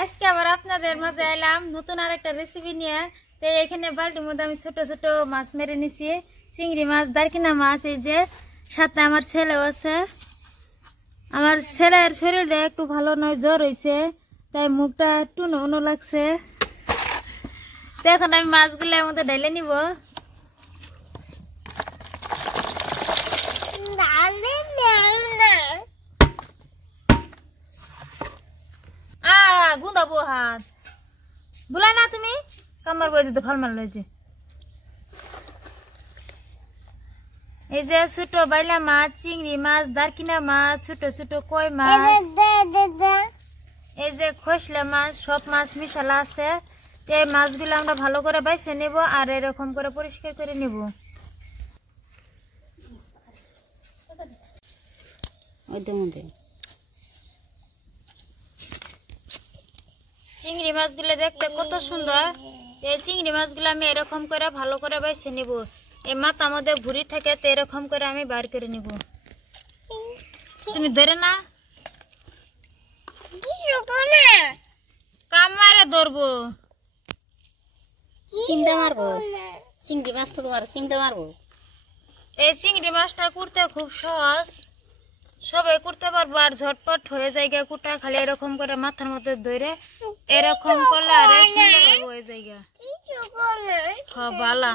আজকে আবার আপনাদের মাঝে এলাম নতুন আরেকটা রেসিপি নিয়ে। তো এখানে বালতির মধ্যে আমি ছোট ছোট মাছ মেরে নিছি, চিংড়ি মাছ, দারকিনা মাছ। এই যে সাথে আমার ছেলেও আছে। আমার ছেলের শরীর দিয়ে একটু ভালো নয়, জ্বর হয়েছে, তাই মুখটা একটু নুনো লাগছে। তো এখন আমি মাছগুলো এর মধ্যে ঢেলে নিব। গুঁদাবো হাত বুলা না, তুমি কামার বই দিতে ফল মার লইছে। এই যে ছোট বাইলা মাছ, চিংড়ি মাছ, দারকিনা মাছ, ছোট ছোট কই মাছ, এই যে খসলা মাছ, সব মাছ মিশালা আছে। এই মাছগুলো আমরা ভালো করে বাইছে নেব আর এরকম করে পরিষ্কার করে নেব। চিংড়ি মাছগুলো দেখতে কত সুন্দর। এই চিংড়ি মাছগুলো আমি এরকম করে ভালো করে বাইছে নেব। এই মাথার মধ্যে ভুঁড়ি থাকে, তো এরকম করে আমি বার করে নেব। তুমি ধরে না, কামারে ধরবো, সিমটা মারবো। চিংড়ি মাছ তো তোমার সিমটা মারবো। এই চিংড়ি মাছটা করতে খুব সহজ, সবাই করতে পারবো আর ঝটপট হয়ে যায়। কুটা খালি এরকম করে মাথার মধ্যে ধরে এরকম করলে আর সুন্দর হয়ে যায়। বালা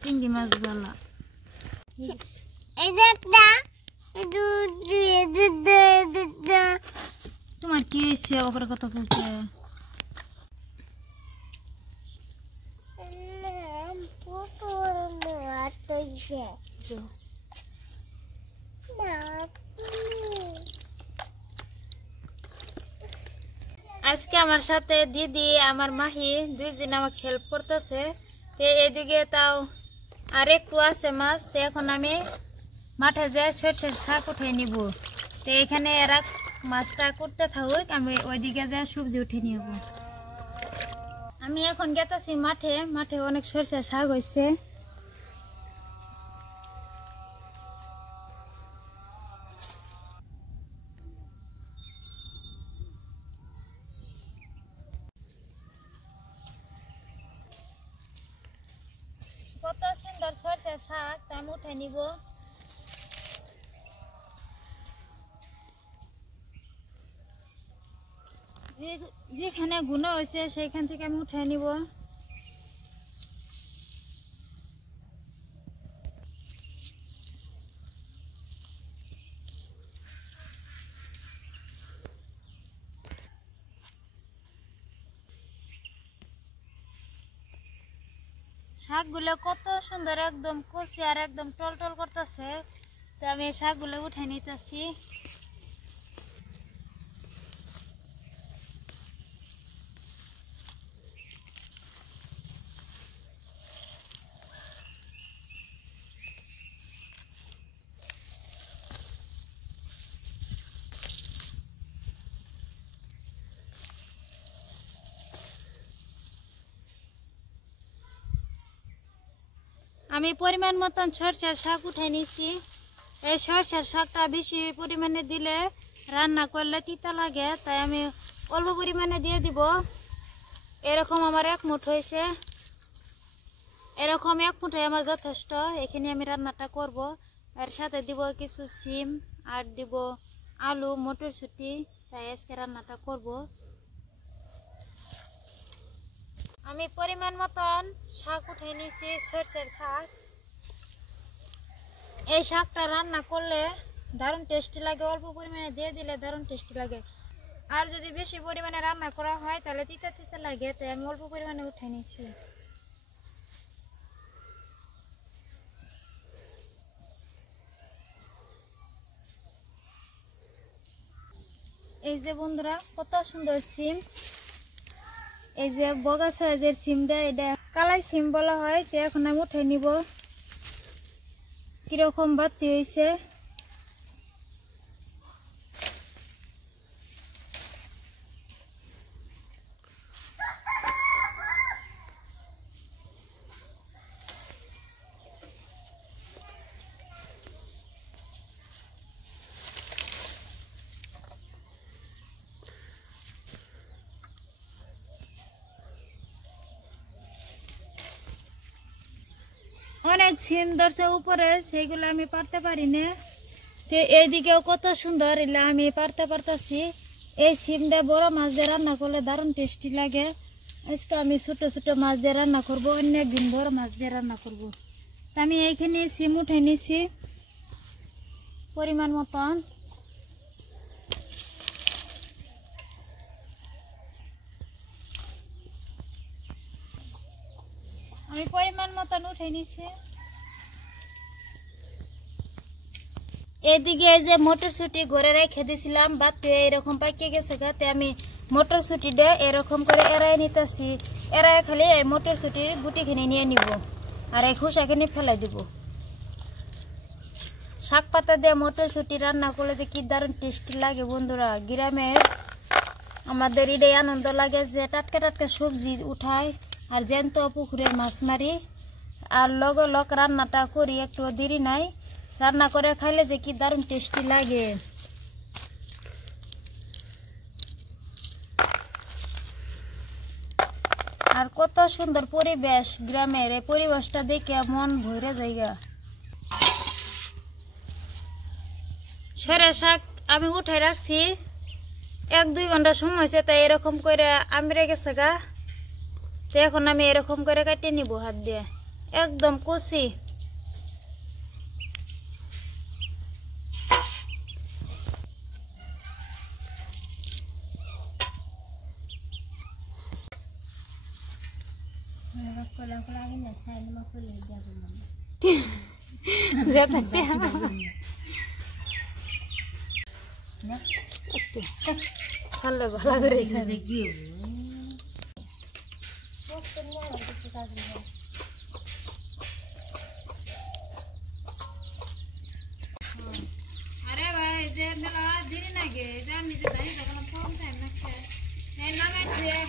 চিংড়ি মাছ বালা। তোমার কি হয়েছে ওপরে কত করতে? আজকে আমার সাথে দিদি আমার মাহি দুইজন আমাকে হেল্প করতেছে। তো এদিকে তাও আর একটু আছে মাছ। তো এখন আমি মাঠে যে সরষের শাক উঠে নিব। তো এখানে এরা মাছটা করতে থাকুক, আমি ওইদিকে যে সবজি উঠে নিব। আমি এখন গেতেছি মাঠে। মাঠে অনেক সরষের শাক হয়েছে। কত সুন্দর সরষের শাক, তা আমি উঠে নিব। যেখানে গুণ হয়েছে সেইখান থেকে আমি উঠে নিব। শাকগুলো কত সুন্দর, একদম কচি আর একদম টলটল করতেছে। তো আমি এই শাকগুলো উঠে নিতেছি। আমি পরিমাণ মতন সরষের শাক উঠে নিছি। এই সরষের শাকটা বেশি পরিমাণে দিলে রান্না করলে তিতা লাগে, তাই আমি অল্প পরিমাণে দিয়ে দিব। এরকম আমার এক মুঠ হয়েছে, এরকম এক মুঠে আমার যথেষ্ট। এখানে আমি রান্নাটা করব। এর সাথে দিব কিছু সিম আর দিব আলু, মটরশুঁটি। তাই আজকে রান্নাটা করব। আমি পরিমাণ মতন শাক উঠে নিয়েছি, সরষের শাক। এই শাকটা রান্না করলে দারুণ টেস্টি লাগে, অল্প পরিমাণে দিয়ে দিলে দারুণ টেস্টি লাগে। আর যদি বেশি পরিমাণে রান্না করা হয় তাহলে তিতা তিতা লাগে, তাই আমি অল্প পরিমাণে উঠে নিয়েছি। এই যে বন্ধুরা, কত সুন্দর সিম। এই যে বগা সাইজের সিমটা, এটা কালাই সিম বলা হয়। তো এখন আমি উঠে নিব। কিরকম বাতি হয়েছে। অনেক সিম ধরছে উপরে, সেইগুলো আমি পারতে পারি না। তো এইদিকেও কত সুন্দর, এলে আমি পারতেছি। এই সিমটা বড় মাছ দিয়ে রান্না করলে দারুণ টেস্টি লাগে। আজকে আমি ছোট ছোট মাছ দিয়ে রান্না করবো, অন্য একদিন বড় মাছ দিয়ে রান্না করবো। আমি এইখানে সিম উঠে নিছি পরিমাণ মতন। আমি পরিমাণ মতন উঠে নিছি। এদিকে এই যে মটরশুঁটি ঘরে রেখে দিয়েছিলাম, বাদ এরকম পাকিয়ে গেছে গাতে, আমি মটরশুঁটিটা এরকম করে এড়াই নিতেছি। এড়াই খালি এই মটরশুঁটির গুটিখানি নিয়ে নিব, আর এই খোসাখানি ফেলাই দিব। শাক পাতা দিয়ে মটরশুঁটি রান্না করলে যে কি দারুণ টেস্টি লাগে বন্ধুরা। গ্রামের আমাদের এটাই আনন্দ লাগে যে টাটকা টাটকা সবজি উঠাই আর জ্যান্ত পুকুরের মাছ মারি, আর লগে লগ রান্নাটা করি, একটু দেরি নাই। রান্না করে খাইলে যে কি দারুণ টেস্টি লাগে। আর কত সুন্দর পরিবেশ গ্রামের, এই পরিবেশটা দেখে মন ভরে যায়গা। সরে শাক আমি উঠে রাখছি, 1-2 ঘন্টা সময় হয়েছে, তাই এরকম করে আমড়ে গেছে গা। তো এখন আমি এরকম করে কাটিয়ে নিব হাত দিয়ে, একদম কচি। ভালো ভালো করে আরে ভাই যে মেলা দেরি না গে, আমি যে জানি তখন কম টাইম লাগছে। নামে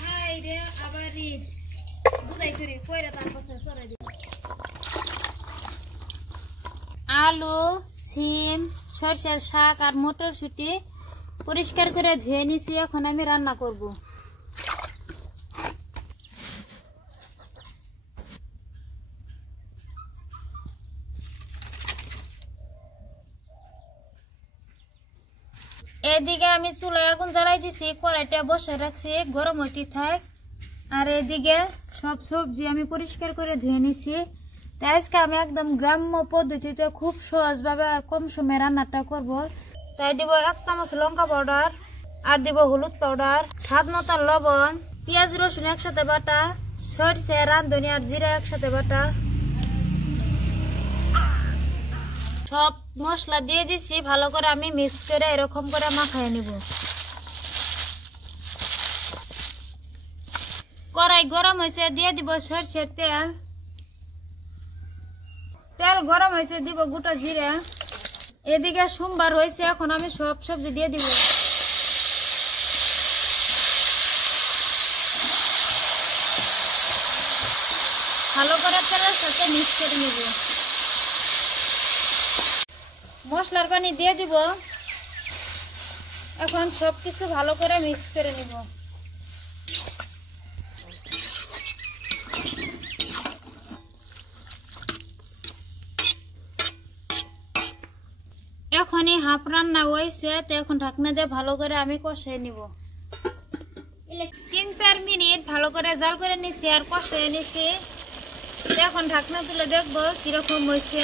হাই রে আবার বুঝাই করি কইরা তারপর সরাই দিব। আলু, সিম, সরষের শাক আর মটরশুঁটি পরিষ্কার করে ধুয়ে নিছি। এখন আমি রান্না করব। এদিকে আমি চুলায় আগুন জ্বালাই দিছি, কড়াইটা বসে রাখছি গরম হইতে থাক। আর এদিকে সব সবজি আমি পরিষ্কার করে ধুয়ে নিছি। তাই আজকে আমি একদম গ্রাম্য পদ্ধতিতে খুব সহজভাবে আর কম সময়ে রান্নাটা করব। তাই দিব 1 চামচ লঙ্কা পাউডার, আর দিব হলুদ পাউডার, স্বাদ মতো লবণ, পেঁয়াজ রসুন একসাথে বাটা, সরষে রাঁধুনি আর জিরা একসাথে বাটা। সব মশলা দিয়ে দিছি, ভালো করে আমি মিক্স করে এরকম করে মাখায় নিব। কড়াই গরম হয়েছে, দিয়ে দিব সরষের তেল। তেল গরম হয়েছে, দিব গোটা জিরা। এদিকে সোমবার হয়েছে, এখন আমি সব সবজি দিয়ে দিব। ভালো করে তেলের সাথে মিক্স করে নিব। মশলার পানি দিয়ে দিব। এখন সবকিছু ভালো করে মিক্স করে নিব। এখনই হাফ রান্না হয়েছে, তো এখন ঢাকনা দিয়ে ভালো করে আমি কষিয়ে নিব। 3-4 মিনিট ভালো করে জাল করে নিছি আর কষিয়ে নিছি। এখন ঢাকনা তুলে দেখবো কিরকম হয়েছে,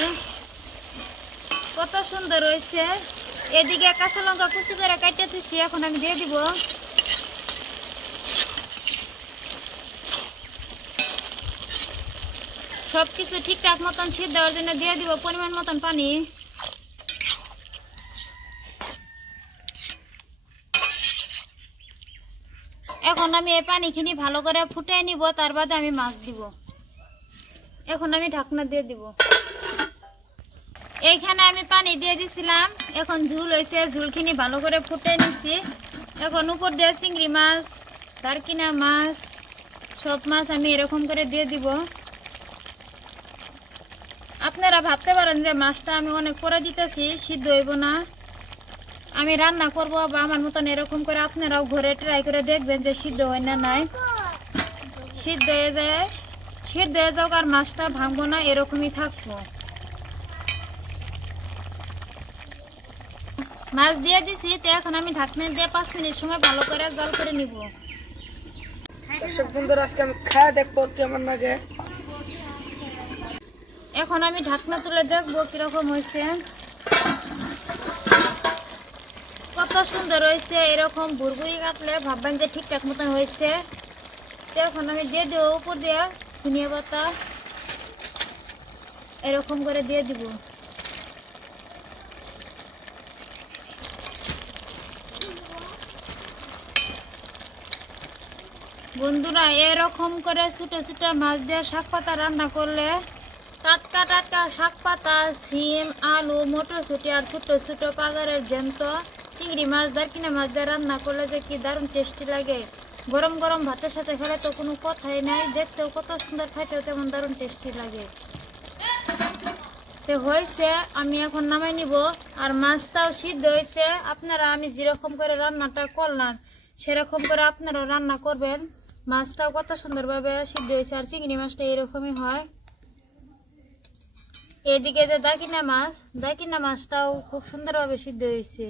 কত সুন্দর হয়েছে। এদিকে কাঁচা লঙ্কা কুচি করে কাটিয়ে দিচ্ছি, এখন আমি দিয়ে দিব। সবকিছু ঠিকঠাক মতন সিদ্ধ দেওয়ার জন্য দিয়ে দিব পরিমাণ মতন পানি। এখন আমি এই পানিখিনি ভালো করে ফুটিয়ে নিব, তার বাদে আমি মাছ দিব। এখন আমি ঢাকনা দিয়ে দিব। এইখানে আমি পানি দিয়ে দিছিলাম, এখন ঝুল হয়েছে, ঝুলখিনি ভালো করে ফুটিয়ে নিছি। এখন উপর দিয়ে চিংড়ি মাছ, দারকিনা মাছ, সব মাছ আমি এরকম করে দিয়ে দিব। আপনারা ভাবতে পারেন যে মাছটা আমি অনেক পরে দিতেছি, সিদ্ধ হইব না। আমি রান্না করব বা আমার মতন এরকম করে আপনারাও ঘরে ট্রাই করে দেখবেন যে সিদ্ধ হয় না নাই। সিদ্ধ হয়ে যায়, সিদ্ধ হয়ে যাক আর মাছটা ভাঙবো না, এরকমই থাকবো। মাছ দিয়ে দিছি, তো এখন আমি ঢাকনা দিয়ে 5 মিনিট সময় ভালো করে জাল করে নিব। দর্শক বন্ধুরা, আজকে আমি খাওয়া দেখবো কেমন লাগে। এখন আমি ঢাকনা তুলে দেখবো কিরকম হয়েছে। কত সুন্দর হয়েছে, এরকম বুড়বুড়ি কাটলে ভাববেন যে ঠিকঠাক মতন হয়েছে। তো এখন আমি দিয়ে দেবো উপর দিয়ে ধনিয়া পাতা, এরকম করে দিয়ে দিব। বন্ধুরা, এরকম করে ছোট ছোট মাছ দিয়ে শাক পাতা রান্না করলে, টাটকা টাটকা শাক পাতা, সিম, আলু, মটরশুঁটি আর ছোট ছোট পাগারের জ্যান্ত চিংড়ি মাছ, দারকিনা মাছ দিয়ে রান্না করলে যে কি দারুণ টেস্টি লাগে। গরম গরম ভাতের সাথে খেলে তো কোনো কথাই নাই, দেখতেও কত সুন্দর, খাইতেও তেমন দারুণ টেস্টি লাগে। তো হয়েছে, আমি এখন নামাই নিব। আর মাছটাও সিদ্ধ হয়েছে। আপনারা আমি যেরকম করে রান্নাটা করলাম সেরকম করে আপনারাও রান্না করবেন। মাছটাও কত সুন্দরভাবে সিদ্ধ হয়েছে, আর চিংড়ি মাছটা এরকমই হয়। এদিকে যে দারকিনা মাছটাও খুব সুন্দরভাবে সিদ্ধ হয়েছে,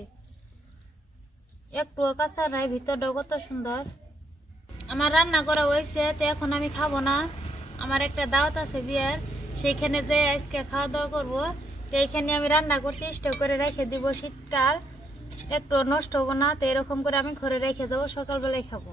একটু কাঁচা নাই, ভিতরটাও কত সুন্দর। আমার রান্না করা হয়েছে, তো এখন আমি খাবো না। আমার একটা দাওয়াত আছে বিয়ের, সেইখানে যে আজকে খাওয়া দাওয়া করবো। তো এইখানে আমি রান্না করছি, স্টোভ করে রেখে দিব। শীতকাল একটু নষ্ট হবো না, তো এরকম করে আমি ঘরে রেখে যাবো, সকালবেলায় খাবো।